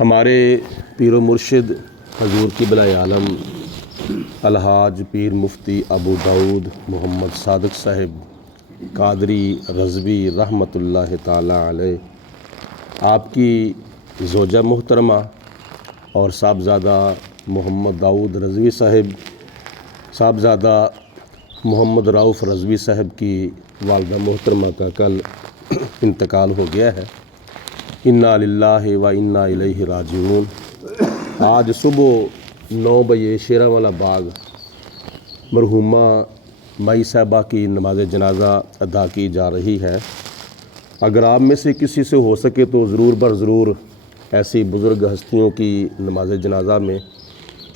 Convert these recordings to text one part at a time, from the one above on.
ہمارے پیر و مرشد حضور قبلہ عالم الحاج پیر مفتی ابو داؤد محمد صادق صاحب قادری رضوی رحمۃ اللہ تعالی علیہ، آپ کی زوجہ محترمہ اور صاحبزادہ محمد داؤد رضوی صاحب، صاحبزادہ محمد رؤف رضوی صاحب کی والدہ محترمہ کا کل انتقال ہو گیا ہے۔ انا للہ و انا الیہ راجعون۔ آج صبح 9 بجے شیراں باغ مرحومہ مائی صاحبہ کی نماز جنازہ ادا کی جا رہی ہے۔ اگر آپ میں سے کسی سے ہو سکے تو ضرور بر ضرور ایسی بزرگ ہستیوں کی نماز جنازہ میں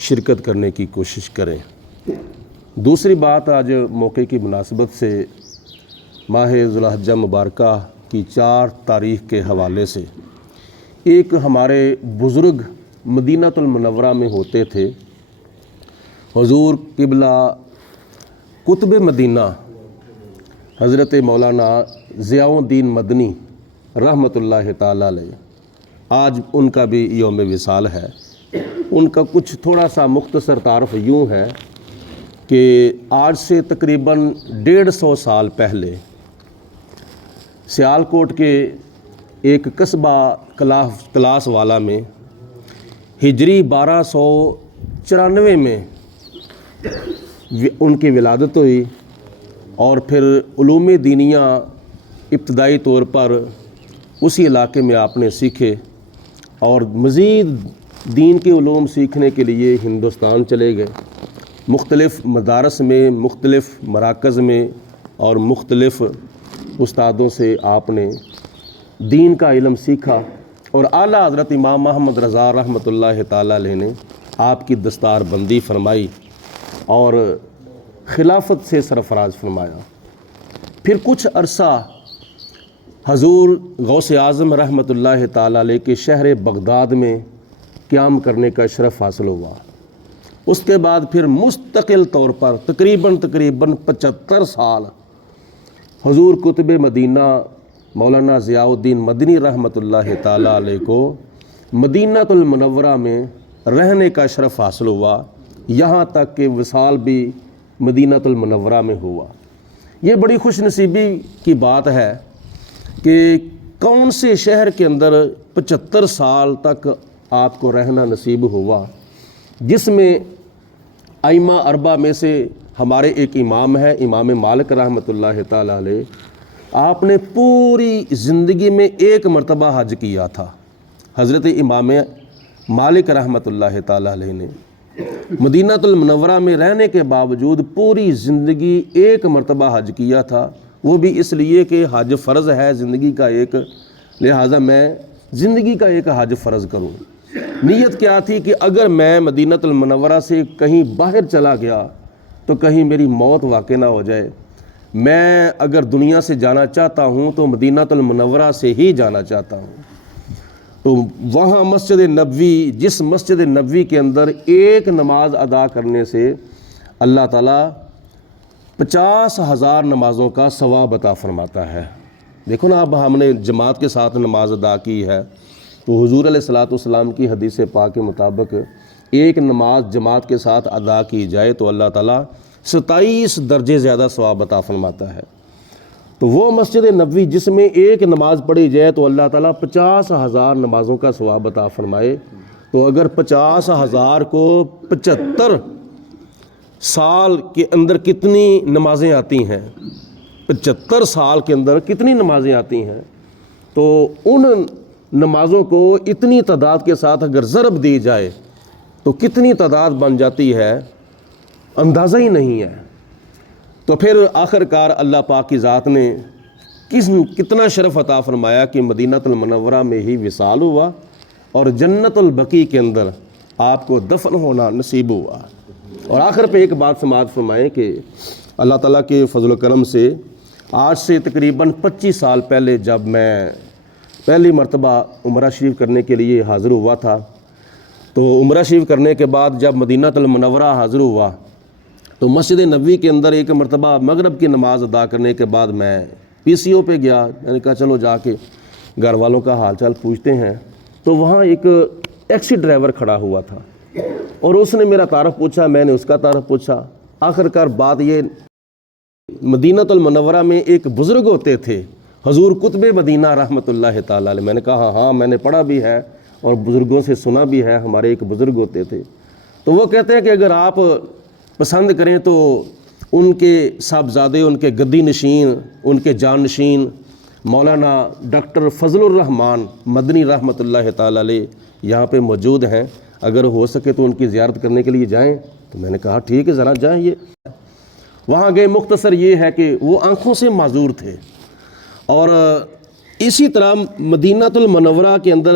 شرکت کرنے کی کوشش کریں۔ دوسری بات، آج موقع کی مناسبت سے ماہ ذو الحجہ مبارکہ کی 4 تاریخ کے حوالے سے ایک ہمارے بزرگ مدینہ المنورہ میں ہوتے تھے، حضور قبلہ قطب مدینہ حضرت مولانا ضیاء الدین مدنی رحمۃ اللہ تعالی علیہ، آج ان کا بھی یوم وصال ہے۔ ان کا کچھ تھوڑا سا مختصر تعارف یوں ہے کہ آج سے تقریباً 150 سال پہلے سیالکوٹ کے ایک قصبہ کلاس والا میں ہجری 1294 میں ان کی ولادت ہوئی، اور پھر علوم دینیہ ابتدائی طور پر اسی علاقے میں آپ نے سیکھے، اور مزید دین کے علوم سیکھنے کے لیے ہندوستان چلے گئے، مختلف مدارس میں، مختلف مراکز میں اور مختلف استادوں سے آپ نے دین کا علم سیکھا، اور اعلیٰ حضرت امام محمد رضا رحمۃ اللہ تعالی علیہ نے آپ کی دستار بندی فرمائی اور خلافت سے سرفراز فرمایا۔ پھر کچھ عرصہ حضور غوث اعظم رحمۃ اللہ تعالی علیہ کے شہر بغداد میں قیام کرنے کا شرف حاصل ہوا۔ اس کے بعد پھر مستقل طور پر تقریباً 75 سال حضور قطب مدینہ مولانا ضیاء الدین مدنی رحمۃ اللہ تعالی علیہ کو مدینہ المنورہ میں رہنے کا شرف حاصل ہوا، یہاں تک کہ وصال بھی مدینہ المنورہ میں ہوا۔ یہ بڑی خوش نصیبی کی بات ہے کہ کون سے شہر کے اندر 75 سال تک آپ کو رہنا نصیب ہوا، جس میں ائمہ اربعہ میں سے ہمارے ایک امام ہے، امام مالک رحمۃ اللہ تعالی علیہ۔ آپ نے پوری زندگی میں ایک مرتبہ حج کیا تھا۔ حضرت امام مالک رحمۃ اللہ تعالی علیہ نے مدینہ المنورہ میں رہنے کے باوجود پوری زندگی ایک مرتبہ حج کیا تھا، وہ بھی اس لیے کہ حج فرض ہے زندگی کا ایک، لہٰذا میں زندگی کا ایک حج فرض کروں۔ نیت کیا تھی کہ اگر میں مدینہ المنورہ سے کہیں باہر چلا گیا تو کہیں میری موت واقع نہ ہو جائے۔ میں اگر دنیا سے جانا چاہتا ہوں تو مدینہ المنورہ سے ہی جانا چاہتا ہوں۔ تو وہاں مسجد نبوی، جس مسجد نبوی کے اندر ایک نماز ادا کرنے سے اللہ تعالیٰ 50,000 نمازوں کا ثواب عطا فرماتا ہے۔ دیکھو نا، اب ہم نے جماعت کے ساتھ نماز ادا کی ہے تو حضور علیہ الصلوۃ والسلام کی حدیث پاک کے مطابق ایک نماز جماعت کے ساتھ ادا کی جائے تو اللہ تعالیٰ 27 درجے زیادہ ثواب عطا فرماتا ہے۔ تو وہ مسجد نبوی جس میں ایک نماز پڑھی جائے تو اللہ تعالیٰ 50,000 نمازوں کا ثواب عطا فرمائے، تو اگر 50,000 کو 75 سال کے اندر کتنی نمازیں آتی ہیں، 75 سال کے اندر کتنی نمازیں آتی ہیں، تو ان نمازوں کو اتنی تعداد کے ساتھ اگر ضرب دی جائے تو کتنی تعداد بن جاتی ہے، اندازہ ہی نہیں ہے۔ تو پھر آخر کار اللہ پاک کی ذات نے کتنا شرف عطا فرمایا کہ مدینہ المنورہ میں ہی وصال ہوا اور جنت البقیع کے اندر آپ کو دفن ہونا نصیب ہوا۔ اور آخر پہ ایک بات سماعت فرمائیں کہ اللہ تعالیٰ کے فضل و کرم سے آج سے تقریباً 25 سال پہلے جب میں پہلی مرتبہ عمرہ شریف کرنے کے لیے حاضر ہوا تھا، تو عمرہ شریف کرنے کے بعد جب مدینہ المنورہ حاضر ہوا تو مسجد نبوی کے اندر ایک مرتبہ مغرب کی نماز ادا کرنے کے بعد میں پی سی او پہ گیا، میں نے کہا چلو جا کے گھر والوں کا حال چال پوچھتے ہیں۔ تو وہاں ایک ٹیکسی ڈرائیور کھڑا ہوا تھا اور اس نے میرا تعارف پوچھا، میں نے اس کا تعارف پوچھا۔ آخر کار بات یہ، مدینہ المنورہ میں ایک بزرگ ہوتے تھے حضور قطب مدینہ رحمۃ اللہ تعالیٰ علیہ۔ میں نے کہا ہاں میں نے پڑھا بھی ہے اور بزرگوں سے سنا بھی ہے، ہمارے ایک بزرگ ہوتے تھے۔ تو وہ کہتے ہیں کہ اگر آپ پسند کریں تو ان کے صاحبزادے، ان کے گدی نشین، ان کے جانشین مولانا ڈاکٹر فضل الرحمان مدنی رحمۃ اللہ تعالیٰ علیہ یہاں پہ موجود ہیں، اگر ہو سکے تو ان کی زیارت کرنے کے لیے جائیں۔ تو میں نے کہا ٹھیک ہے ذرا جائیں۔ وہاں گئے، مختصر یہ ہے کہ وہ آنکھوں سے معذور تھے، اور اسی طرح مدینہ المنورہ کے اندر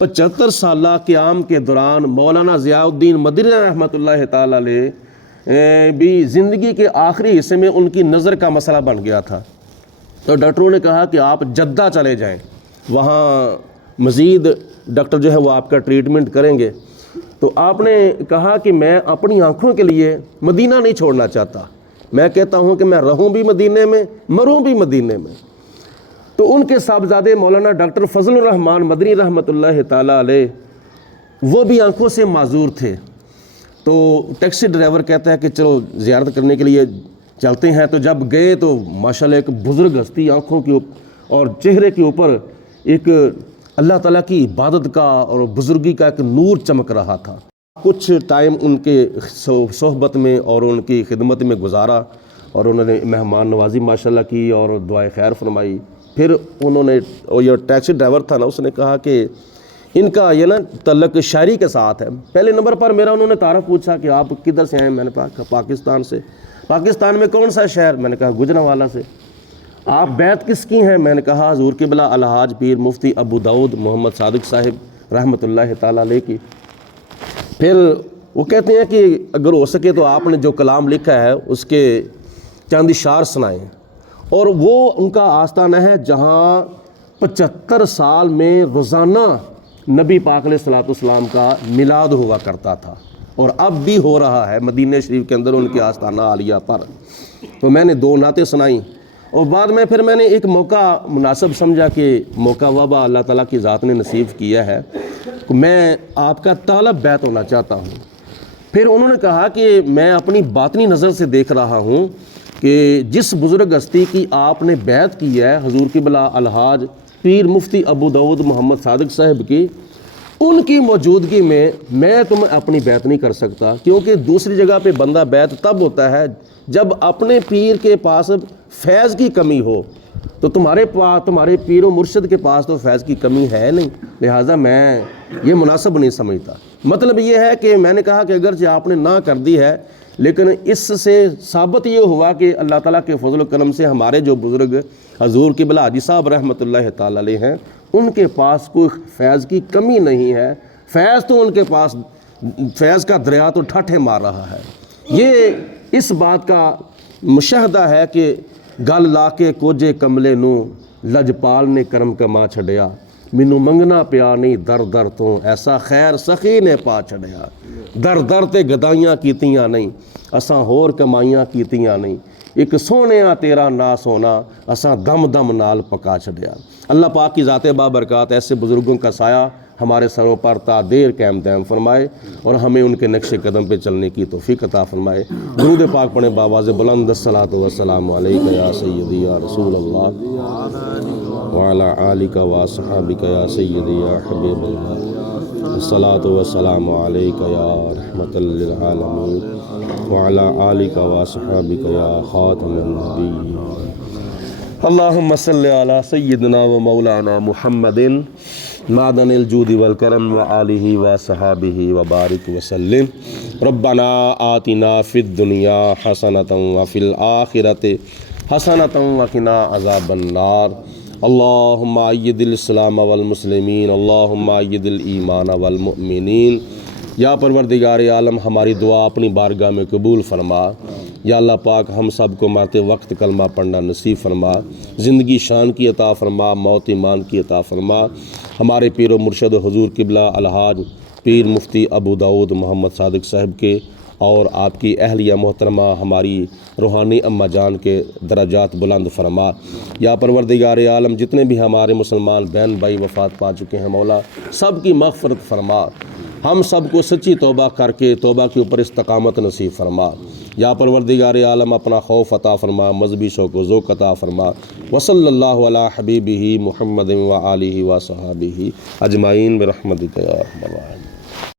75 سالہ قیام کے دوران مولانا ضیاء الدین مدنی رحمۃ اللہ تعالیٰ علیہ بھی زندگی کے آخری حصے میں ان کی نظر کا مسئلہ بن گیا تھا۔ تو ڈاکٹروں نے کہا کہ آپ جدہ چلے جائیں، وہاں مزید ڈاکٹر جو ہے وہ آپ کا ٹریٹمنٹ کریں گے۔ تو آپ نے کہا کہ میں اپنی آنکھوں کے لیے مدینہ نہیں چھوڑنا چاہتا، میں کہتا ہوں کہ میں رہوں بھی مدینے میں، مروں بھی مدینے میں۔ تو ان کے صاحبزادے مولانا ڈاکٹر فضل الرحمان مدنی رحمۃ اللہ تعالیٰ علیہ وہ بھی آنکھوں سے معذور تھے۔ تو ٹیکسی ڈرائیور کہتا ہے کہ چلو زیارت کرنے کے لیے چلتے ہیں۔ تو جب گئے تو ماشاءاللہ ایک بزرگ ہستی آنکھوں کے اور چہرے کے اوپر ایک اللہ تعالیٰ کی عبادت کا اور بزرگی کا ایک نور چمک رہا تھا۔ کچھ ٹائم ان کے صحبت میں اور ان کی خدمت میں گزارا، اور انہوں نے مہمان نوازی ماشاءاللہ کی اور دعائے خیر فرمائی۔ پھر انہوں نے، اور یہ ٹیکسی ڈرائیور تھا نا، اس نے کہا کہ ان کا یہ نا تعلق شاعری کے ساتھ ہے۔ پہلے نمبر پر میرا انہوں نے تعارف پوچھا کہ آپ کدھر سے ہیں؟ میں نے کہا پاکستان سے۔ پاکستان میں کون سا شہر؟ میں نے کہا گوجرانوالہ سے۔ آپ بیعت کس کی ہیں؟ میں نے کہا حضور قبلہ الحاج پیر مفتی ابو داؤد محمد صادق صاحب رحمۃ اللہ تعالیٰ علیہ کی۔ پھر وہ کہتے ہیں کہ اگر ہو سکے تو آپ نے جو کلام لکھا ہے اس کے چند اشعار سنائیں۔ اور وہ ان کا آستانہ ہے جہاں 75 سال میں روزانہ نبی پاک علیہ الصلوۃ والسلام کا میلاد ہوا کرتا تھا، اور اب بھی ہو رہا ہے مدینہ شریف کے اندر ان کے آستانہ عالیہ پر۔ تو میں نے 2 نعتیں سنائیں، اور بعد میں پھر میں نے ایک موقع مناسب سمجھا کہ موقع وبا اللہ تعالیٰ کی ذات نے نصیب کیا ہے کہ میں آپ کا طالب بیعت ہونا چاہتا ہوں۔ پھر انہوں نے کہا کہ میں اپنی باطنی نظر سے دیکھ رہا ہوں کہ جس بزرگ ہستی کی آپ نے بیعت کی ہے حضور قبلہ الحاج پیر مفتی ابو داؤد محمد صادق صاحب کی، ان کی موجودگی میں تمہیں اپنی بیعت نہیں کر سکتا، کیونکہ دوسری جگہ پہ بندہ بیعت تب ہوتا ہے جب اپنے پیر کے پاس فیض کی کمی ہو۔ تو تمہارے پیر و مرشد کے پاس تو فیض کی کمی ہے نہیں، لہٰذا میں یہ مناسب نہیں سمجھتا۔ مطلب یہ ہے کہ میں نے کہا کہ اگرچہ آپ نے نہ کر دی ہے، لیکن اس سے ثابت یہ ہوا کہ اللہ تعالیٰ کے فضل و کرم سے ہمارے جو بزرگ حضور قبلہ حاجی صاحب رحمۃ اللہ تعالیٰ علیہ ہیں، ان کے پاس کوئی فیض کی کمی نہیں ہے۔ فیض تو ان کے پاس، فیض کا دریا تو ٹھاٹھے مار رہا ہے۔ یہ اس بات کا مشاہدہ ہے کہ گل لا کے کوجے کملے نو لجپال نے کرم کما چھڑیا، مینوں منگنا پیا نہیں در در تو ایسا خیر سخی نے پا چھڑیا، در در تے گدائیاں کیتیاں نہیں اساں ہور کمائیاں کیتیاں نہیں، ایک سونیا تیرا نا سونا اساں دم دم نال پکا چھڑیا۔ اللہ پاک کی ذات بابرکات ایسے بزرگوں کا سایہ ہمارے سروں پر تا دیر قائم دائم فرمائے، اور ہمیں ان کے نقش قدم پہ چلنے کی توفیق عطا فرمائے۔ درود پاک پڑھیں بآواز بلند، الصلاۃ والسلام علیک یا سیدی یا رسول اللہ وعلی آلک واصحابک یا سیدی یا حبیب اللہ، الصلاۃ والسلام علیک یا رحمۃ للعالمین وعلی آلک واصحابک یا خاتم النبیین۔ اللہم صلی علی سیدنا و مولانا محمد معدن الجود والکرم وآلہ وصحابہ وبارک وسلم۔ ربنا آتنا فی الدنیا حسنۃ وفی الآخرۃ حسنۃ وقنا عذاب النار۔ اللہم اید الاسلام والمسلمین، اللہم اید الایمان والمؤمنین۔ یا پروردگار عالم ہماری دعا اپنی بارگاہ میں قبول فرما۔ یا اللہ پاک ہم سب کو مرتے وقت کلمہ پڑھنا نصیب فرما، زندگی شان کی عطا فرما، موت ایمان کی عطا فرما۔ ہمارے پیر و مرشد حضور قبلہ الحاج پیر مفتی ابو داؤد محمد صادق صاحب کے اور آپ کی اہلیہ محترمہ ہماری روحانی اماں جان کے درجات بلند فرما۔ یا پروردگار عالم جتنے بھی ہمارے مسلمان بہن بھائی وفات پا چکے ہیں مولا سب کی مغفرت فرما، ہم سب کو سچی توبہ کر کے توبہ کے اوپر استقامت نصیب فرما۔ یا پروردگار عالم اپنا خوف عطا فرما، مذہبی شوق و ذوق عطا فرما۔ وصلی اللہ علی حبیبہ محمد و آلہ و صحابہ اجمعین برحمتک یا ارحم الراحمین۔